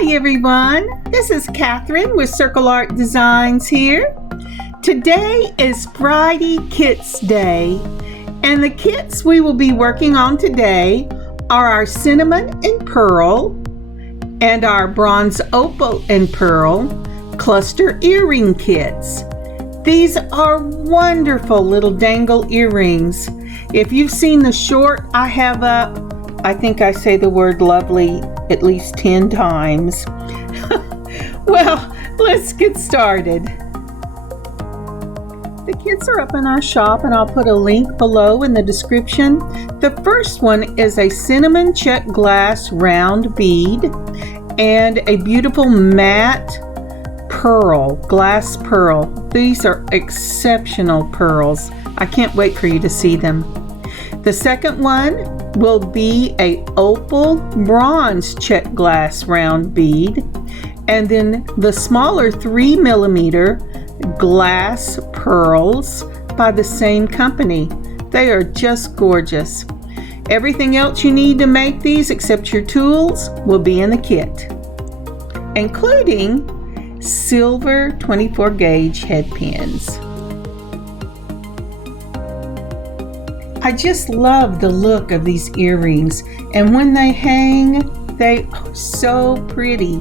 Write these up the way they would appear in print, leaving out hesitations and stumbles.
Hi everyone, this is Catherine with Circle Art Designs here. Today is Friday Kits Day, and the kits we will be working on today are our cinnamon and pearl and our bronze opal and pearl cluster earring kits. These are wonderful little dangle earrings. If you've seen the short I have up, I think I say the word lovely at least 10 times. Well, let's get started. The kits are up in our shop and I'll put a link below in the description. The first one is a cinnamon Czech glass round bead and a beautiful matte pearl, glass pearl. These are exceptional pearls. I can't wait for you to see them. The second one will be a opal bronze Czech glass round bead, and then the smaller 3mm glass pearls by the same company. They are just gorgeous. Everything else you need to make these except your tools will be in the kit, including silver 24 gauge head pins. I just love the look of these earrings, and when they hang, they are so pretty.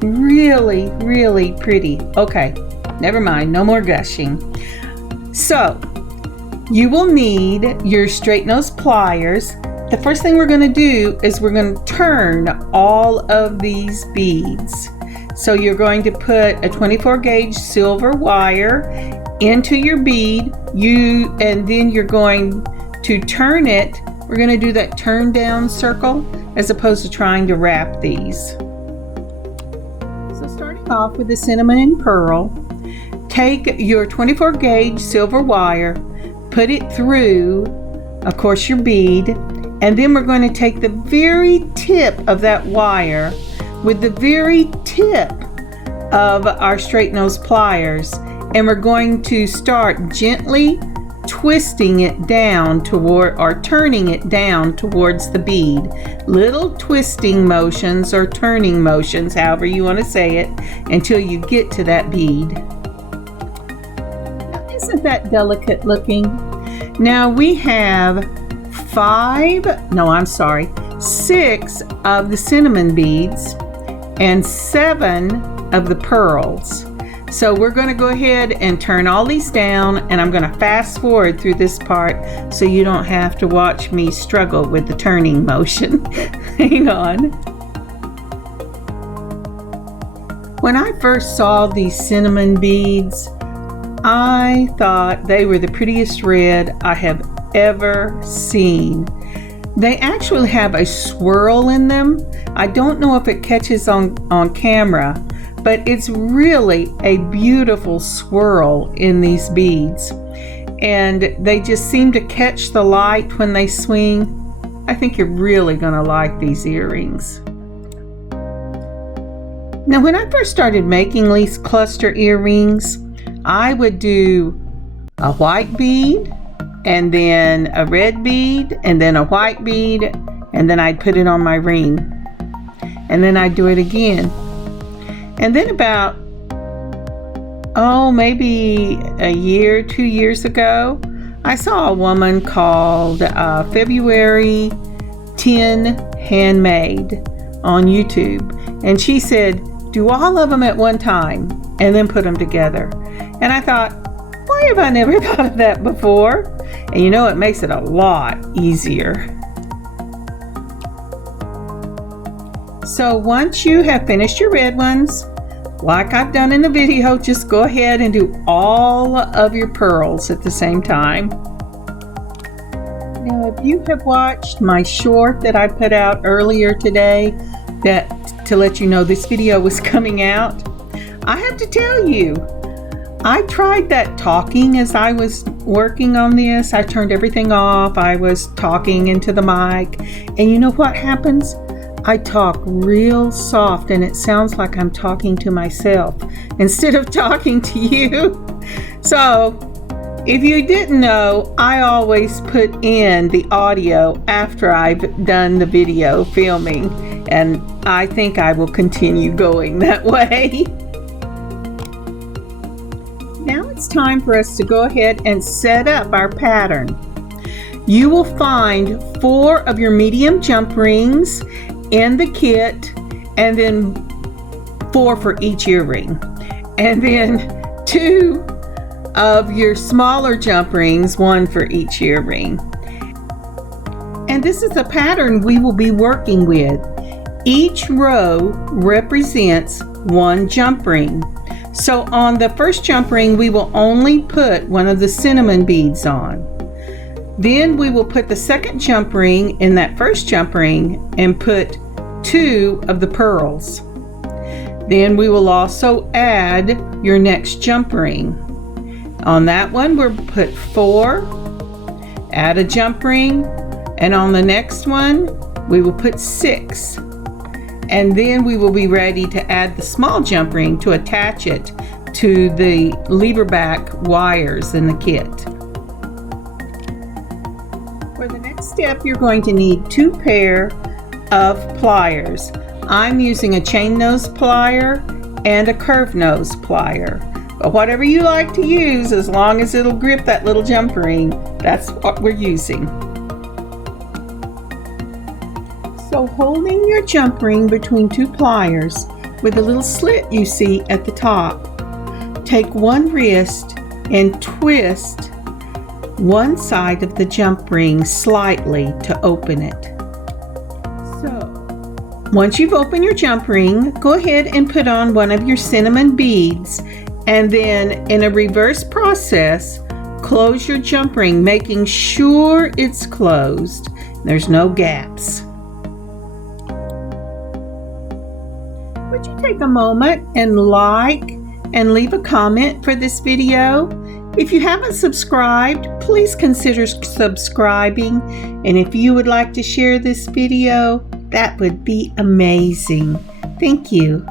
Really, really pretty. Okay, never mind, no more gushing. So, you will need your straight nose pliers. The first thing we're going to do is we're going to turn all of these beads. So you're going to put a 24 gauge silver wire into your bead, and then you're going to turn it. We're going to do that turn down circle as opposed to trying to wrap these. So starting off with the cinnamon and pearl, take your 24 gauge silver wire, put it through, of course, your bead, and then we're going to take the very tip of that wire with the very tip of our straight nose pliers, and we're going to start gently twisting it down toward, or turning it down towards the bead. Little twisting motions or turning motions, however you want to say it, until you get to that bead. Now, isn't that delicate looking? Now we have 6 of the cinnamon beads and 7 of the pearls. So we're going to go ahead and turn all these down, and I'm going to fast forward through this part so you don't have to watch me struggle with the turning motion. Hang on. When I first saw these cinnamon beads, I thought they were the prettiest red I have ever seen. They actually have a swirl in them. I don't know if it catches on camera, but it's really a beautiful swirl in these beads, and they just seem to catch the light when they swing. I think you're really gonna like these earrings. Now, when I first started making these cluster earrings, I would do a white bead and then a red bead and then a white bead, and then I'd put it on my ring, and then I'd do it again. And then about, maybe a year, 2 years ago, I saw a woman called February 10 Handmade on YouTube. And she said, do all of them at one time and then put them together. And I thought, why have I never thought of that before? And you know, it makes it a lot easier. So once you have finished your red ones, like I've done in the video, just go ahead and do all of your pearls at the same time. Now, if you have watched my short that I put out earlier today, to let you know this video was coming out, I have to tell you, I tried that talking as I was working on this. I turned everything off. I was talking into the mic, and you know what happens? I talk real soft and it sounds like I'm talking to myself instead of talking to you. So if you didn't know, I always put in the audio after I've done the video filming. and I think I will continue going that way. Now it's time for us to go ahead and set up our pattern. You will find 4 of your medium jump rings in the kit, and then 4 for each earring, and then 2 of your smaller jump rings, 1 for each earring. And this is a pattern we will be working with. Each row represents 1 jump ring. So on the first jump ring, we will only put 1 of the cinnamon beads on. Then we will put the second jump ring in that first jump ring and put 2 of the pearls. Then we will also add your next jump ring. On that one, we'll put 4, add a jump ring, and on the next one, we will put 6. And then we will be ready to add the small jump ring to attach it to the Leverback wires in the kit. For the next step, you're going to need 2 pair of pliers. I'm using a chain nose plier and a curved nose plier. But whatever you like to use, as long as it'll grip that little jump ring, that's what we're using. So holding your jump ring between 2 pliers with a little slit you see at the top, take one wrist and twist one side of the jump ring slightly to open it. So once you've opened your jump ring, go ahead and put on 1 of your cinnamon beads, and then in a reverse process, close your jump ring, making sure it's closed. There's no gaps. Would you take a moment and like and leave a comment for this video? If you haven't subscribed, please consider subscribing. And if you would like to share this video, that would be amazing. Thank you.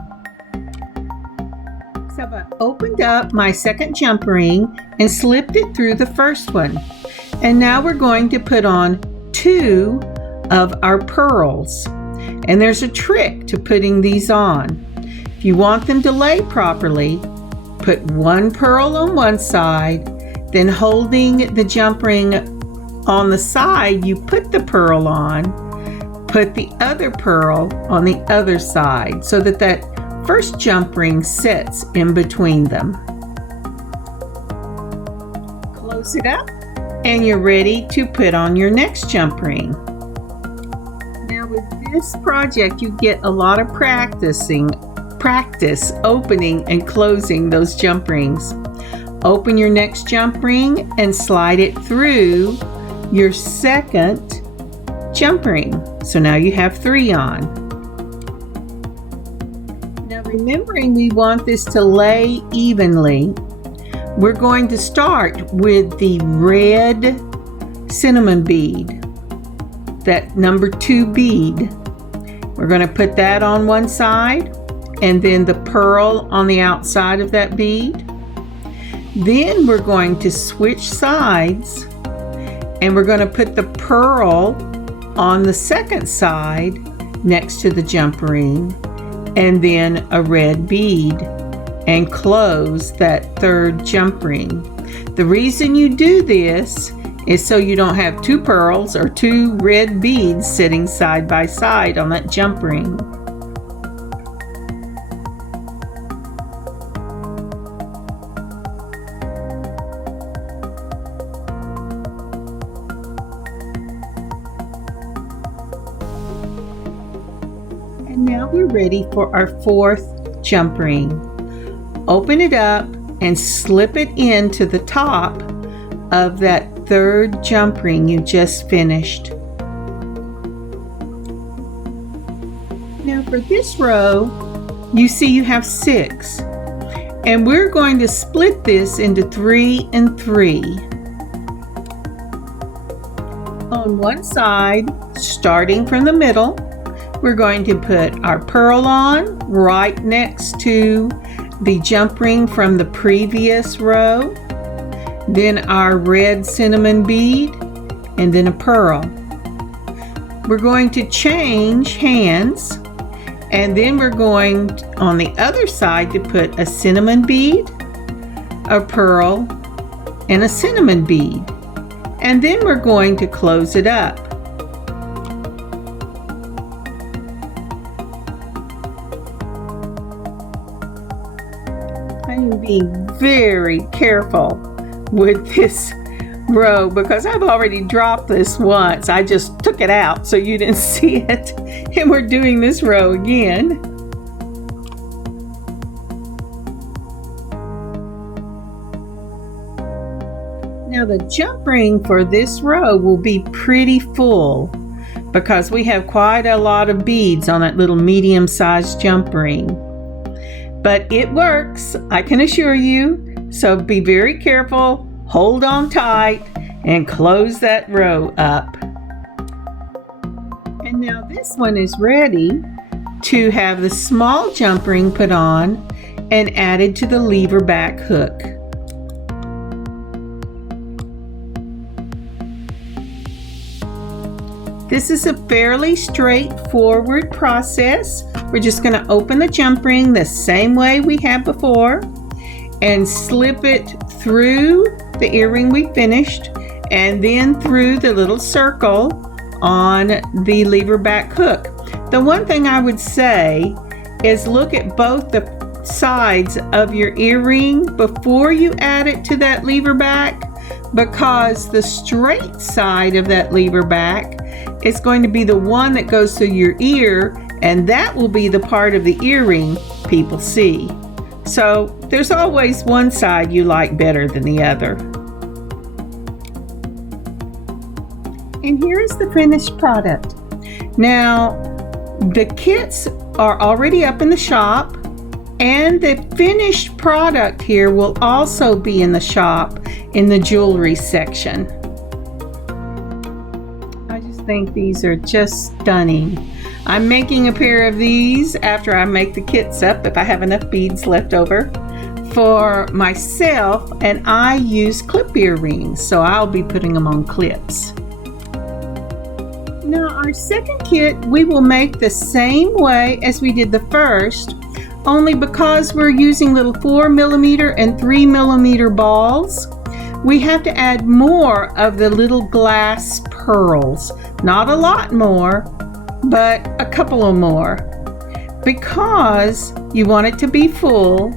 So I've opened up my second jump ring and slipped it through the first one. And now we're going to put on 2 of our pearls. And there's a trick to putting these on. If you want them to lay properly, put 1 pearl on one side, then holding the jump ring on the side you put the pearl on, put the other pearl on the other side so that that first jump ring sits in between them. Close it up and you're ready to put on your next jump ring. Now with this project, you get a lot of practice opening and closing those jump rings. Open your next jump ring and slide it through your second jump ring. So now you have 3 on. Now remembering we want this to lay evenly, we're going to start with the red cinnamon bead, that number 2 bead. We're going to put that on one side and then the pearl on the outside of that bead. Then we're going to switch sides and we're going to put the pearl on the second side next to the jump ring, and then a red bead, and close that third jump ring. The reason you do this is so you don't have 2 pearls or 2 red beads sitting side by side on that jump ring. And now we're ready for our 4th jump ring. Open it up and slip it into the top of that 3rd jump ring you just finished. Now for this row, you see you have 6, and we're going to split this into 3 and 3. On one side, starting from the middle, we're going to put our pearl on right next to the jump ring from the previous row, then our red cinnamon bead, and then a pearl. we're going to change hands, and then we're going on the other side to put a cinnamon bead, a pearl, and a cinnamon bead. And then we're going to close it up. I am being very careful with this row because I've already dropped this once. I just took it out so you didn't see it. And we're doing this row again. Now the jump ring for this row will be pretty full because we have quite a lot of beads on that little medium-sized jump ring. But it works, I can assure you. So be very careful, hold on tight, and close that row up. And now this one is ready to have the small jump ring put on and added to the leverback hook. This is a fairly straightforward process. We're just going to open the jump ring the same way we have before and slip it through the earring we finished and then through the little circle on the leverback hook. The one thing I would say is look at both the sides of your earring before you add it to that leverback, because the straight side of that leverback is going to be the one that goes through your ear, and that will be the part of the earring people see. So there's always one side you like better than the other. And here is the finished product. Now the kits are already up in the shop, and the finished product here will also be in the shop in the jewelry section. I just think these are just stunning. I'm making a pair of these after I make the kits up, if I have enough beads left over, for myself, and I use clip earrings, so I'll be putting them on clips. Now our second kit we will make the same way as we did the first, only because we're using little 4mm and 3mm balls, we have to add more of the little glass pearls. Not a lot more, but a couple of more. Because you want it to be full,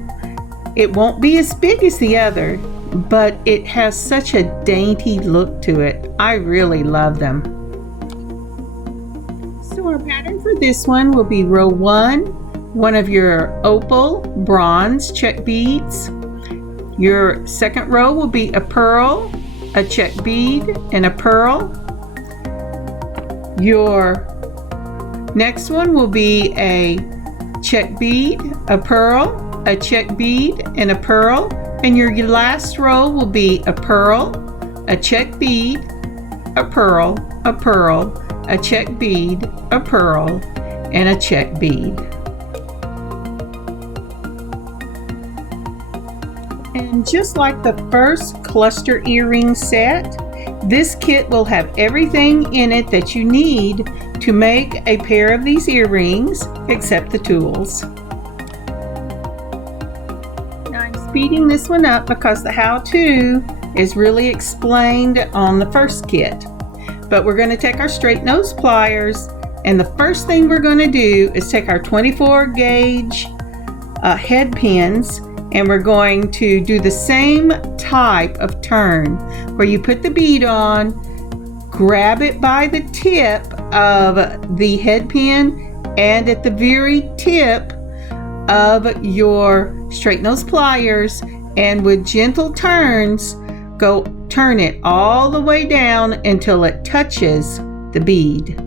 it won't be as big as the other, but it has such a dainty look to it. I really love them. So our pattern for this one will be row 1 of your opal bronze Czech beads. Your second row will be a pearl, a Czech bead, and a pearl. Your next one will be a Czech bead, a pearl, a Czech bead, and a pearl. And your last row will be a pearl, a Czech bead, a pearl, a Czech bead, a pearl, and a Czech bead. And just like the first cluster earring set, this kit will have everything in it that you need to make a pair of these earrings, except the tools. Now I'm speeding this one up because the how-to is really explained on the first kit. But we're going to take our straight nose pliers, and the first thing we're going to do is take our 24 gauge head pins, and we're going to do the same type of turn where you put the bead on, grab it by the tip of the head pin, and at the very tip of your straight nose pliers, and with gentle turns turn it all the way down until it touches the bead.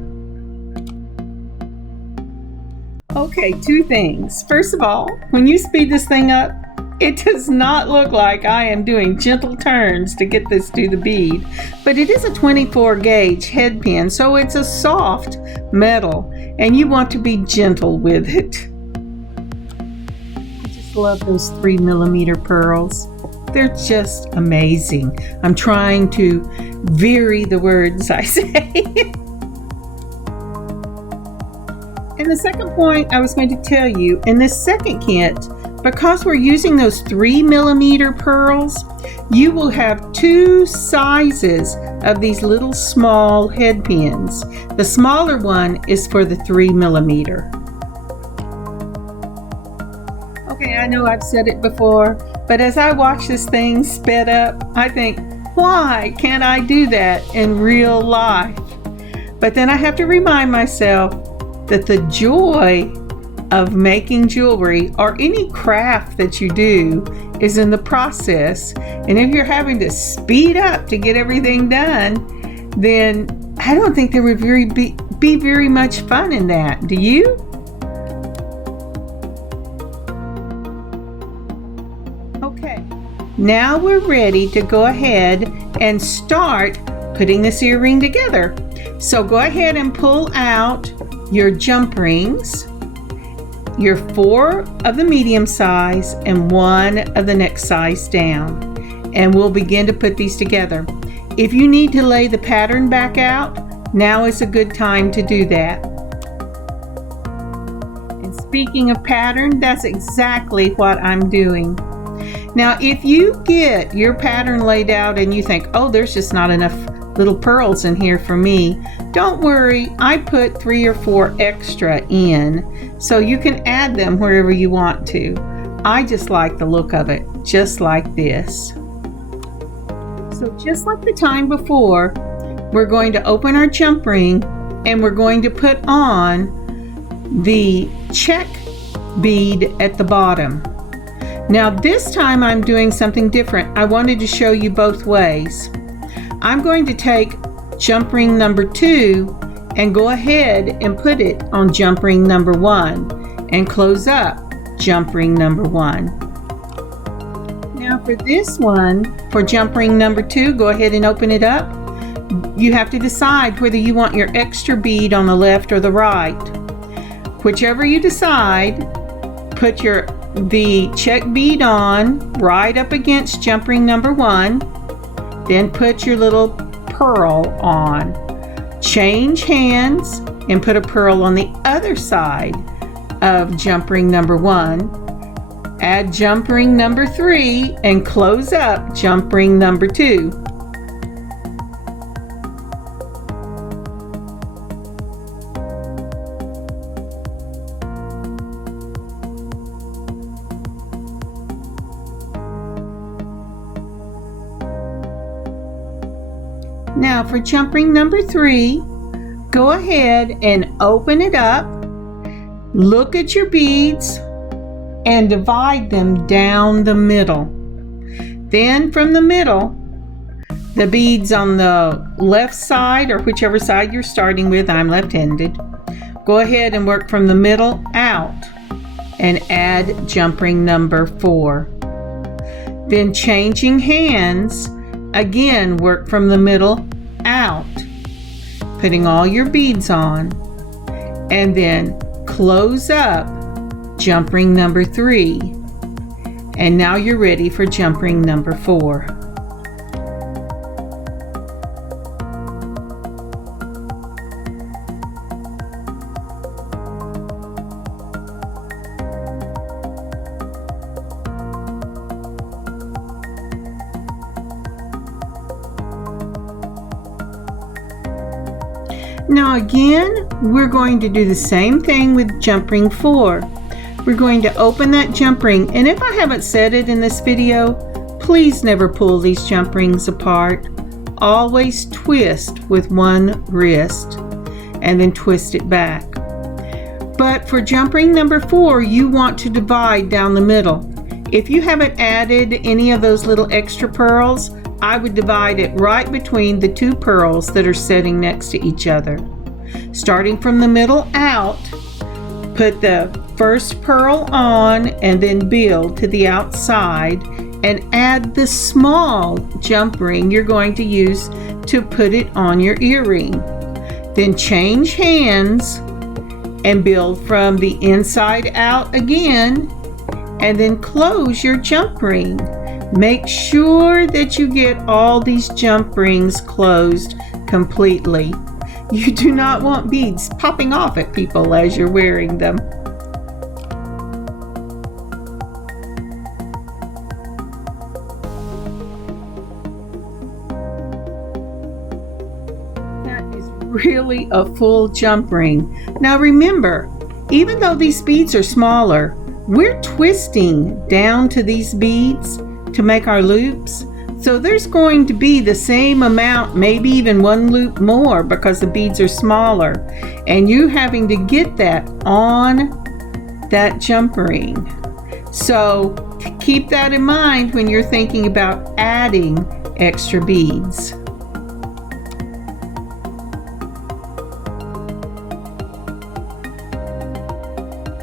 Okay, two things. First of all, when you speed this thing up, it does not look like I am doing gentle turns to get this to the bead, but it is a 24 gauge head pin, so it's a soft metal, and you want to be gentle with it. I just love those 3mm pearls. They're just amazing. I'm trying to vary the words I say. the second point I was going to tell you, in this second kit, because we're using those 3mm pearls, you will have 2 sizes of these little small head pins. The smaller one is for the 3mm. Okay, I know I've said it before, but as I watch this thing sped up, I think, why can't I do that in real life? But then I have to remind myself that the joy of making jewelry or any craft that you do is in the process. And if you're having to speed up to get everything done, then I don't think there would be very much fun in that. Do you? Okay, now we're ready to go ahead and start putting this earring together. So go ahead and pull out your jump rings, your 4 of the medium size and 1 of the next size down, and we'll begin to put these together. If you need to lay the pattern back out, now is a good time to do that. And speaking of pattern, that's exactly what I'm doing. Now, if you get your pattern laid out and you think, oh, there's just not enough little pearls in here for me, don't worry, I put 3 or 4 extra in, so you can add them wherever you want to. I just like the look of it, just like this. So just like the time before, we're going to open our jump ring and we're going to put on the Czech bead at the bottom. Now this time I'm doing something different. I wanted to show you both ways. I'm going to take jump ring number 2 and go ahead and put it on jump ring number 1 and close up jump ring number 1. Now for this one, for jump ring number 2, go ahead and open it up. You have to decide whether you want your extra bead on the left or the right. Whichever you decide, put the Czech bead on right up against jump ring number 1. Then put your little pearl on. Change hands and put a pearl on the other side of jump ring number 1. Add jump ring number 3 and close up jump ring number 2. Now for jump ring number 3, go ahead and open it up, look at your beads, and divide them down the middle. Then from the middle, the beads on the left side, or whichever side you're starting with, I'm left-handed, go ahead and work from the middle out and add jump ring number 4. Then changing hands, again work from the middle out, putting all your beads on, and then close up jump ring number 3. And now you're ready for jump ring number 4. Now again, we're going to do the same thing with jump ring 4. We're going to open that jump ring, and if I haven't said it in this video, please never pull these jump rings apart. Always twist with one wrist and then twist it back. But for jump ring number 4, you want to divide down the middle. If you haven't added any of those little extra pearls, I would divide it right between the 2 pearls that are sitting next to each other. Starting from the middle out, put the first pearl on and then build to the outside and add the small jump ring you're going to use to put it on your earring. Then change hands and build from the inside out again, and then close your jump ring. Make sure that you get all these jump rings closed completely. You do not want beads popping off at people as you're wearing them. That is really a full jump ring. Now remember, even though these beads are smaller, we're twisting down to these beads to make our loops. So there's going to be the same amount, maybe even one loop more because the beads are smaller. And you having to get that on that jump ring. So keep that in mind when you're thinking about adding extra beads.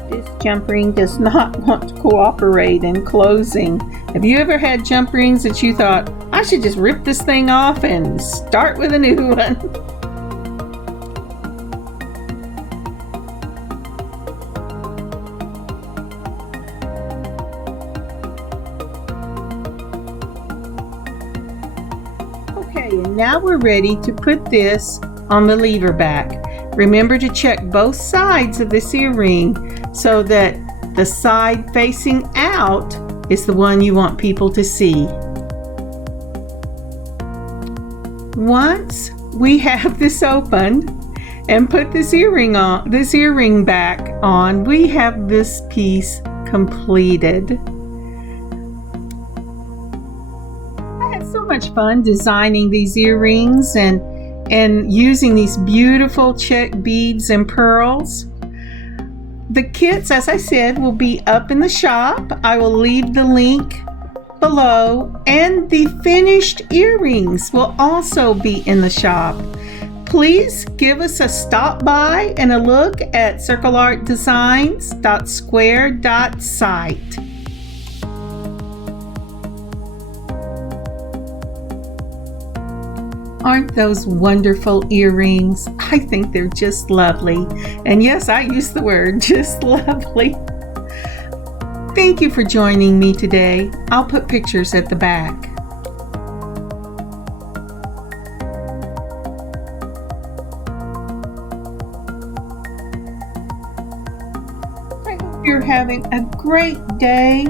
This jump ring does not want to cooperate in closing. Have you ever had jump rings that you thought, I should just rip this thing off and start with a new one? Okay, and now we're ready to put this on the lever back. Remember to check both sides of this earring so that the side facing out is the one you want people to see. Once we have this opened and put this earring back on, we have this piece completed. I had so much fun designing these earrings and using these beautiful Czech beads and pearls. The kits, as I said, will be up in the shop. I will leave the link below, and the finished earrings will also be in the shop. Please give us a stop by and a look at circleartdesigns.square.site. Aren't those wonderful earrings? I think they're just lovely. And yes, I use the word just lovely. Thank you for joining me today. I'll put pictures at the back. I hope you're having a great day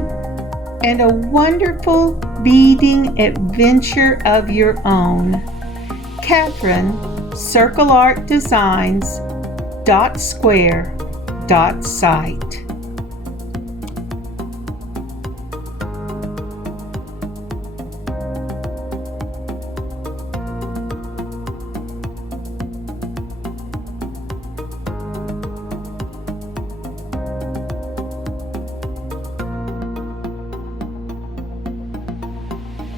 and a wonderful beading adventure of your own. Catherine, circleartdesigns.square.site.